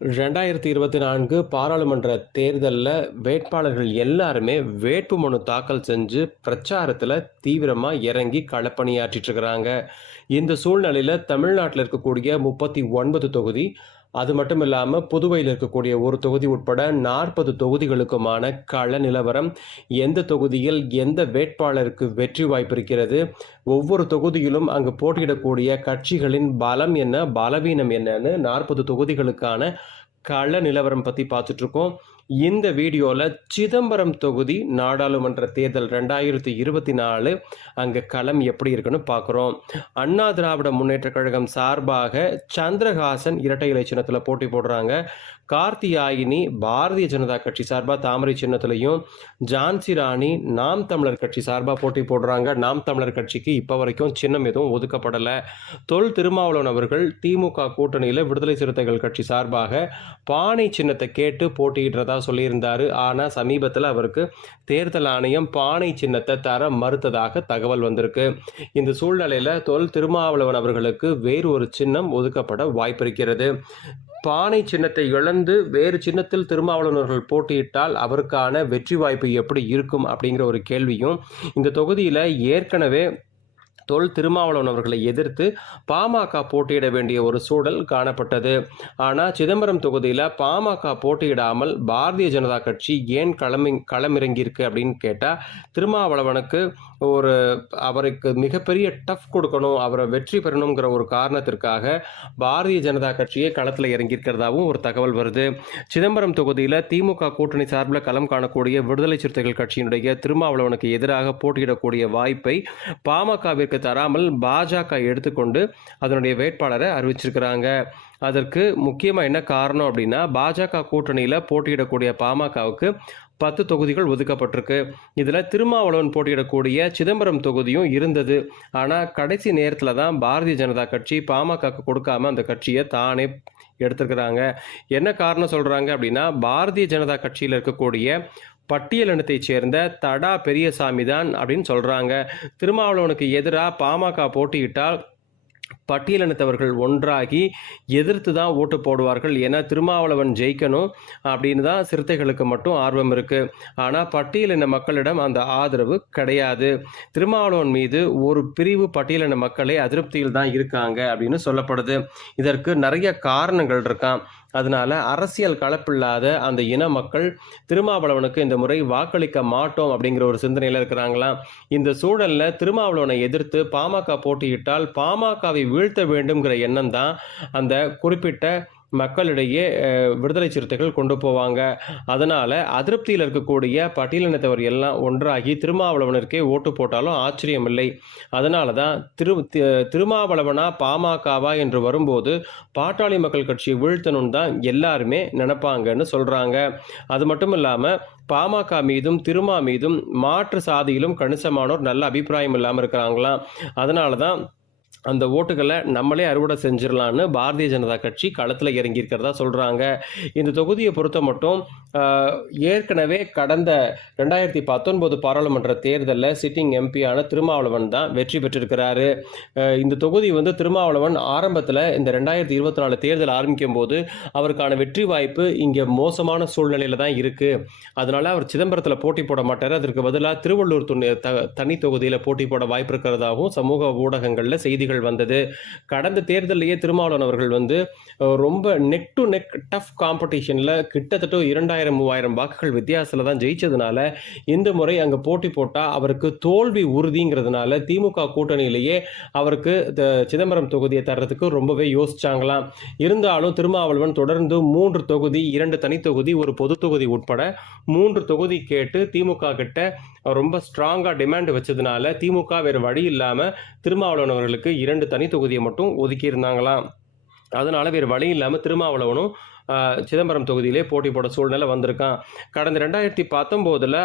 ரெண்டாயிரத்தி இருபத்தி நான்கு பாராளுமன்ற தேர்தலில் வேட்பாளர்கள் எல்லாருமே வேட்பு மனு தாக்கல் செஞ்சு பிரச்சாரத்தில் தீவிரமாக இறங்கி களப்பணியாற்றிட்டு இருக்கிறாங்க. இந்த சூழ்நிலையில் தமிழ்நாட்டில் இருக்கக்கூடிய முப்பத்தி ஒன்பது தொகுதி அது மட்டும் இல்லாமல் புதுவையில் இருக்கக்கூடிய ஒரு தொகுதி உட்பட நாற்பது தொகுதிகளுக்குமான கள நிலவரம் எந்த தொகுதியில் எந்த வேட்பாளருக்கு வெற்றி வாய்ப்பு இருக்கிறது ஒவ்வொரு தொகுதியிலும் அங்கு போட்டியிடக்கூடிய கட்சிகளின் பலம் என்ன பலவீனம் என்னன்னு நாற்பது தொகுதிகளுக்கான கள நிலவரம் பற்றி பார்த்துட்ருக்கோம் இந்த வீடியோவில் சிதம்பரம் தொகுதி நாடாளுமன்ற தேர்தல் ரெண்டாயிரத்தி இருபத்தி நாலு அங்கே களம் எப்படி இருக்குன்னு பார்க்குறோம் அண்ணா திராவிட முன்னேற்ற கழகம் சார்பாக சந்திரஹாசன் இரட்டை இலை சின்னத்தில் போட்டி போடுறாங்க. கார்த்தியாயினி பாரதிய ஜனதா கட்சி சார்பாக தாமரை சின்னத்துலையும் ஜான்சி ராணி நாம் தமிழர் கட்சி சார்பாக போட்டி போடுறாங்க. நாம் தமிழர் கட்சிக்கு இப்போ வரைக்கும் சின்னம் எதுவும் ஒதுக்கப்படலை. தொல் திருமாவளவன் அவர்கள் திமுக கூட்டணியில் விடுதலை சிறுத்தைகள் கட்சி சார்பாக பானை சின்னத்தை கேட்டு போட்டியிடுறதா சொல்லியிருந்தார். ஆனால் சமீபத்தில் அவருக்கு தேர்தல் ஆணையம் பானை சின்னத்தை தர மறுத்ததாக தகவல் வந்திருக்கு. இந்த சூழ்நிலையில் தொல் திருமாவளவன் அவர்களுக்கு வேறு ஒரு சின்னம் ஒதுக்கப்பட வாய்ப்பிருக்கிறது. பானை சின்னத்தை இழந்து வேறு சின்னத்தில் திருமாவளவர்கள் போட்டியிட்டால் அவருக்கான வெற்றி வாய்ப்பு எப்படி இருக்கும் அப்படிங்கிற ஒரு கேள்வியும் இந்த தொகுதியில் ஏற்கனவே தொல் திருமாவளவன் அவர்களை எதிர்த்து பாமக போட்டியிட வேண்டிய ஒரு சூழல் காணப்பட்டது. ஆனால் சிதம்பரம் தொகுதியில் பாமக போட்டியிடாமல் பாரதிய ஜனதா கட்சி ஏன் களமி களமிறங்கியிருக்கு அப்படின்னு கேட்டால் திருமாவளவனுக்கு ஒரு அவருக்கு மிகப்பெரிய டஃப் கொடுக்கணும் அவரை வெற்றி பெறணுங்கிற ஒரு காரணத்திற்காக பாரதிய ஜனதா கட்சியே களத்தில் இறங்கியிருக்கிறதாவும் ஒரு தகவல் வருது. சிதம்பரம் தொகுதியில் திமுக கூட்டணி சார்பில் களம் காணக்கூடிய விடுதலை சிறுத்தைகள் கட்சியினுடைய திருமாவளவனுக்கு எதிராக போட்டியிடக்கூடிய வாய்ப்பை பாமகவிற்கு தராமல் பாஜக எடுத்துக்கொண்டு அதனுடைய வேட்பாளரை அறிவிச்சிருக்கிறாங்க. அதற்கு முக்கியமாக என்ன காரணம் அப்படின்னா பாஜக கூட்டணியில் போட்டியிடக்கூடிய பாமகவுக்கு பத்து தொகுதிகள் ஒதுக்கப்பட்டிருக்கு. இதில் திருமாவளவன் போட்டியிடக்கூடிய சிதம்பரம் தொகுதியும் இருந்தது. ஆனால் கடைசி நேரத்தில் தான் பாரதிய ஜனதா கட்சி பாமகக்கு கொடுக்காம அந்த கட்சியை தானே எடுத்துருக்கிறாங்க. என்ன காரணம் சொல்கிறாங்க அப்படின்னா பாரதிய ஜனதா கட்சியில் இருக்கக்கூடிய பட்டியலினத்தைச் சேர்ந்த தடா பெரியசாமி தான் அப்படின்னு சொல்கிறாங்க திருமாவளவனுக்கு எதிராக பாமக போட்டியிட்டால் பட்டியலினத்தவர்கள் ஒன்றாகி எதிர்த்து தான் ஓட்டு போடுவார்கள். ஏன்னா திருமாவளவன் ஜெயிக்கணும் அப்படின்னு தான் சிறுத்தைகளுக்கு மட்டும் ஆர்வம் இருக்குது ஆனால் பட்டியலின மக்களிடம் அந்த ஆதரவு கிடையாது. திருமாவளவன் மீது ஒரு பிரிவு பட்டியலின மக்களே அதிருப்தியில் தான் இருக்காங்க அப்படின்னு சொல்லப்படுது. இதற்கு நிறைய காரணங்கள் இருக்கான் அதனால அரசியல் கலப்பில்லாத அந்த இன மக்கள் திருமாவளவனுக்கு இந்த முறை வாக்களிக்க மாட்டோம் அப்படிங்கிற ஒரு சிந்தனையில் இருக்கிறாங்களாம். இந்த சூழலில் திருமாவளவனை எதிர்த்து பாமக போட்டியிட்டால் பாமகவை வீழ்த்த வேண்டும்ங்கிற எண்ணம் தான் அந்த குறிப்பிட்ட மக்களிடையே விடுதலை சிறுத்தைகள் கொண்டு போவாங்க. அதனால் அதிருப்தியில் இருக்கக்கூடிய பட்டியலினத்தவர் எல்லாம் ஒன்றாகி திருமாவளவனிற்கே ஓட்டு போட்டாலும் ஆச்சரியமில்லை. அதனால தான் திரு தி- திருமாவளவனா பாமகவா என்று வரும்போது பாட்டாளி மக்கள் கட்சியை வீழ்த்தணும்னு தான் எல்லாருமே நினப்பாங்கன்னு சொல்கிறாங்க அது மட்டும் இல்லாமல் பாமக மீதும் திருமா மீதும் மாற்று சாதியிலும் கணிசமானோர் நல்ல அபிப்பிராயம் இல்லாமல் இருக்கிறாங்களாம். அதனால தான் அந்த ஓட்டுகளை நம்மளே அறுவடை செஞ்சிடலான்னு பாரதிய ஜனதா கட்சி களத்தில் இறங்கியிருக்கிறதா சொல்கிறாங்க இந்த தொகுதியை பொறுத்த மட்டும் ஏற்கனவே கடந்த ரெண்டாயிரத்தி பத்தொன்பது பாராளுமன்ற தேர்தலில் சிட்டிங் எம்பியான திருமாவளவன் தான் வெற்றி பெற்றிருக்கிறாரு. இந்த தொகுதி வந்து திருமாவளவன் ஆரம்பத்தில் இந்த ரெண்டாயிரத்தி இருபத்தி நாலு தேர்தல் ஆரம்பிக்கும் போது அவருக்கான வெற்றி வாய்ப்பு இங்கே மோசமான சூழ்நிலையில் தான் இருக்குது அதனால் அவர் சிதம்பரத்தில் போட்டி போட மாட்டார். அதற்கு பதிலாக திருவள்ளூர் துணி த தனி தொகுதியில் போட்டி போட வாய்ப்பு இருக்கிறதாகவும் சமூக ஊடகங்களில் செய்திகள் வந்தது. கடந்த தேர்தலையே திருமாவளவன் அவர்கள் வந்து ரொம்ப நெக் டு நெக் டஃப் காம்படிஷனில் கிட்டத்தட்ட இரண்டாயிரம் மூவாயிரம் வாக்குகள் வித்தியாசத்தில் தான் ஜெயிச்சதுனால இந்த முறை அங்கே போட்டி போட்டால் அவருக்கு தோல்வி உறுதிங்கிறதுனால திமுக கூட்டணியிலேயே அவருக்கு த- சிதம்பரம் தொகுதியை தர்றதுக்கு ரொம்பவே யோசிச்சாங்களாம். இருந்தாலும் திருமாவளவன் தொடர்ந்து மூன்று தொகுதி இரண்டு தனித்தொகுதி ஒரு பொது தொகுதி உட்பட மூன்று தொகுதி கேட்டு திமுக கிட்ட ரொம்ப ஸ்ட்ராங்காக டிமாண்ட் வச்சதுனால திமுக வேறு வழி இல்லாமல் திருமாவளவன் அவர்களுக்கு இரண்டு தனி தொகுதியை மட்டும் ஒதுக்கியிருந்தாங்களாம். அதனால வேறு வழி இல்லாமல் திருமாவளவனும் சிதம்பரம் தொகுதியிலே போட்டி போட சூழ்நிலை வந்திருக்கான். கடந்த ரெண்டாயிரத்தி பத்தொம்போதில்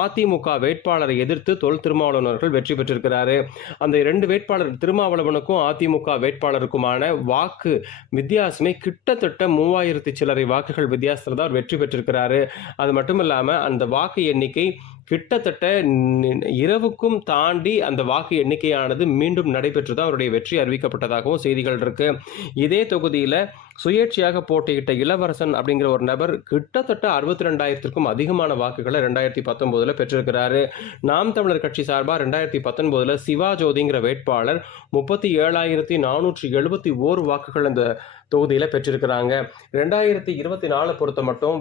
அதிமுக வேட்பாளரை எதிர்த்து தொல் திருமாவளவனர்கள் வெற்றி பெற்றிருக்கிறாரு. அந்த ரெண்டு வேட்பாளர் திருமாவளவனுக்கும் அதிமுக வேட்பாளருக்குமான வாக்கு வித்தியாசமே கிட்டத்தட்ட மூவாயிரத்தி சில்லறை வாக்குகள் வித்தியாசத்தில் தான் அவர் வெற்றி பெற்றிருக்கிறாரு. அது மட்டும் இல்லாமல் அந்த வாக்கு எண்ணிக்கை கிட்டத்தட்ட இரவுக்கும் தாண்டி அந்த வாக்கு எண்ணிக்கையானது மீண்டும் நடைபெற்றுதான் அவருடைய வெற்றி அறிவிக்கப்பட்டதாகவும் செய்திகள் இருக்கு. இதே தொகுதியில் சுயேட்சையாக போட்டியிட்ட இளவரசன் அப்படிங்கிற ஒரு நபர் கிட்டத்தட்ட அறுபத்தி ரெண்டாயிரத்திற்கும் அதிகமான வாக்குகளை ரெண்டாயிரத்தி பத்தொன்பதுல பெற்றிருக்கிறாரு. நாம் தமிழர் கட்சி சார்பாக ரெண்டாயிரத்தி பத்தொன்பதுல சிவா ஜோதிங்கிற வேட்பாளர் முப்பத்தி ஏழாயிரத்தி நானூற்றி எழுபத்தி ஓரு வாக்குகள் அந்த தொகுதியில் பெற்றிருக்கிறாங்க. ரெண்டாயிரத்தி இருபத்தி நாலு பொறுத்த மட்டும்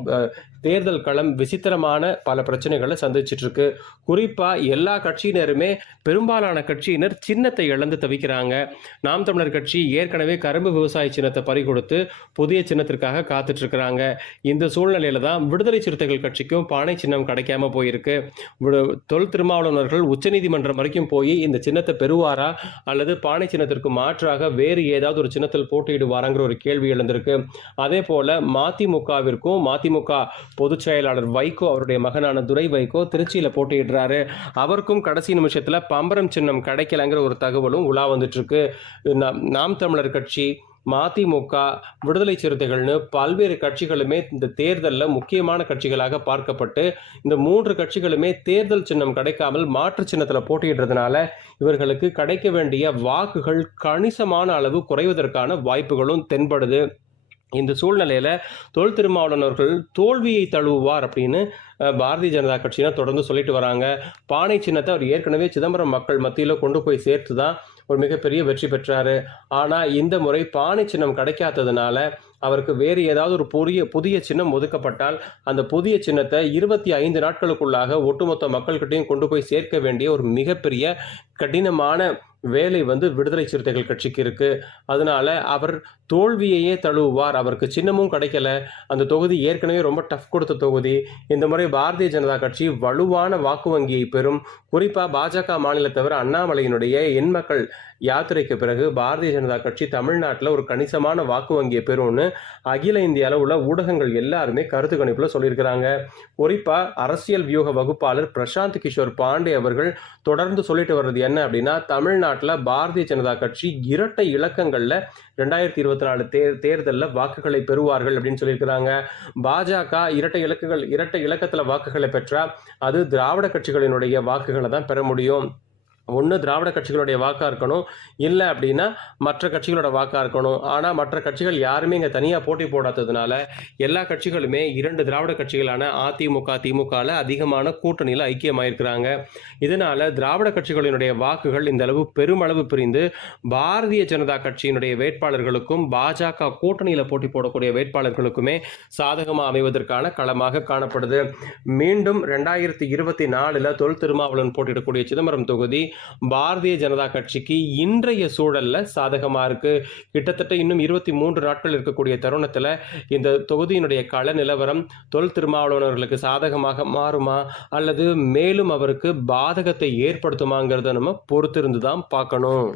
தேர்தல் களம் விசித்திரமான பல பிரச்சனைகளை சந்திச்சுட்டு இருக்கு குறிப்பாக எல்லா கட்சியினருமே பெரும்பாலான கட்சியினர் சின்னத்தை இழந்து தவிக்கிறாங்க. நாம் தமிழர் கட்சி ஏற்கனவே கரும்பு விவசாய சின்னத்தை பறிகொடுத்து புதிய சின்னத்திற்காக காத்துட்டு இருக்கிறாங்க இந்த சூழ்நிலையில தான் விடுதலை சிறுத்தைகள் கட்சிக்கும் பானை சின்னம் கிடைக்காம போயிருக்கு. விடு- தொல் திருமாவளவர்கள் உச்சநீதிமன்றம் வரைக்கும் போய் இந்த சின்னத்தை பெறுவாரா? அல்லது பானை சின்னத்திற்கு மாற்றாக வேறு ஏதாவது ஒரு சின்னத்தில் போட்டியிடுவாராங்கிற ஒரு கேள்வி எழுந்திருக்கு. அதே போல மதிமுகவிற்கும் மதிமுக பொதுச் செயலாளர் வைகோ அவருடைய மகனான துரை வைகோ திருச்சியில் போட்டியிடுறாரு. அவருக்கும் கடைசி நிமிஷத்தில் பம்பரம் சின்னம் கிடைக்கலங்கிற ஒரு தகவலும் உலா வந்துட்டு இருக்கு நாம் தமிழர் கட்சி மதிமுக விடுதலை சிறுத்தைகள்னு பல்வேறு கட்சிகளுமே இந்த தேர்தலில் முக்கியமான கட்சிகளாக பார்க்கப்பட்டு இந்த மூன்று கட்சிகளுமே தேர்தல் சின்னம் கிடைக்காமல் மாற்று சின்னத்தில் போட்டியிடுறதுனால இவர்களுக்கு கிடைக்க வேண்டிய வாக்குகள் கணிசமான அளவு குறைவதற்கான வாய்ப்புகளும் தென்படுது. இந்த சூழ்நிலையில் தொல் திருமாவளவர்கள் தோல்வியை தழுவுவார் அப்படின்னு பாரதிய ஜனதா கட்சியினர் தொடர்ந்து சொல்லிட்டு வராங்க. பானை சின்னத்தை அவர் ஏற்கனவே சிதம்பரம் மக்கள் மத்தியில் கொண்டு போய் சேர்த்து தான் ஒரு மிகப்பெரிய வெற்றி பெற்றார். ஆனால் இந்த முறை பாணி சின்னம் கிடைக்காததுனால அவருக்கு வேறு ஏதாவது ஒரு புதிய புதிய சின்னம் ஒதுக்கப்பட்டால் அந்த புதிய சின்னத்தை இருபத்தி ஐந்து நாட்களுக்குள்ளாக ஒட்டுமொத்த மக்கள்கிட்டையும் கொண்டு போய் சேர்க்க வேண்டிய ஒரு மிகப்பெரிய கடினமான வேலை வந்து விடுதலை சிறுத்தைகள் கட்சிக்கு இருக்கு. அதனால அவர் தோல்வியையே தழுவுவார். அவருக்கு சின்னமும் கிடைக்கல. அந்த தொகுதி ஏற்கனவே ரொம்ப டஃப் கொடுத்த தொகுதி. இந்த முறை பாரதிய ஜனதா கட்சி வலுவான வாக்கு வங்கியை பெறும். குறிப்பாக பாஜக மாநில தவிர அண்ணாமலையினுடைய எண் மக்கள் யாத்திரைக்கு பிறகு பாரதிய ஜனதா கட்சி தமிழ்நாட்டில் ஒரு கணிசமான வாக்கு வங்கியை பெறும்னு அகில இந்திய அளவுல ஊடகங்கள் எல்லாருமே கருத்து கணிப்புல சொல்லியிருக்கிறாங்க. குறிப்பா அரசியல் வியூக வகுப்பாளர் பிரசாந்த் கிஷோர் பாண்டே அவர்கள் தொடர்ந்து சொல்லிட்டு வர்றது என்ன அப்படின்னா தமிழ்நாட்டில் பாரதிய ஜனதா கட்சி இரட்டை இலக்கங்களில் ரெண்டாயிரத்தி இருபத்தி நாலு தேர் தேர்தலில் வாக்குகளை பெறுவார்கள் அப்படின்னு சொல்லியிருக்கிறாங்க. பாஜக இரட்டை இலக்குகள் இரட்டை இலக்கத்தில் வாக்குகளை பெற்றால் அது திராவிட கட்சிகளினுடைய வாக்குகளை தான் பெற முடியும். ஒன்று திராவிட கட்சிகளுடைய வாக்காக இருக்கணும். இல்லை அப்படின்னா மற்ற கட்சிகளோட வாக்காக இருக்கணும். ஆனால் மற்ற கட்சிகள் யாருமே இங்கே தனியாக போட்டி போடாததுனால எல்லா கட்சிகளுமே இரண்டு திராவிட கட்சிகளான அதிமுக திமுகவில் அதிகமான கூட்டணியில் ஐக்கியமாயிருக்கிறாங்க. இதனால் திராவிட கட்சிகளினுடைய வாக்குகள் இந்த அளவு பெருமளவு பிரிந்து பாரதிய ஜனதா கட்சியினுடைய வேட்பாளர்களுக்கும் பாஜக கூட்டணியில் போட்டி போடக்கூடிய வேட்பாளர்களுக்குமே சாதகமாக அமைவதற்கான களமாக காணப்படுது. மீண்டும் ரெண்டாயிரத்தி இருபத்தி நாலில் தொல் திருமாவளவன் போட்டியிடக்கூடிய சிதம்பரம் தொகுதி பாரதிய ஜனதா கட்சிக்கு இன்றைய சூழல்ல சாதகமா இருக்கு. கிட்டத்தட்ட இன்னும் இருபத்தி மூன்று நாட்கள் இருக்கக்கூடிய தருணத்துல இந்த தொகுதியினுடைய கள நிலவரம் தொல் திருமாவளவனர்களுக்கு சாதகமாக மாறுமா? அல்லது மேலும் அவருக்கு பாதகத்தை ஏற்படுத்துமாங்கிறத நம்ம பொறுத்திருந்து தான் பார்க்கணும்.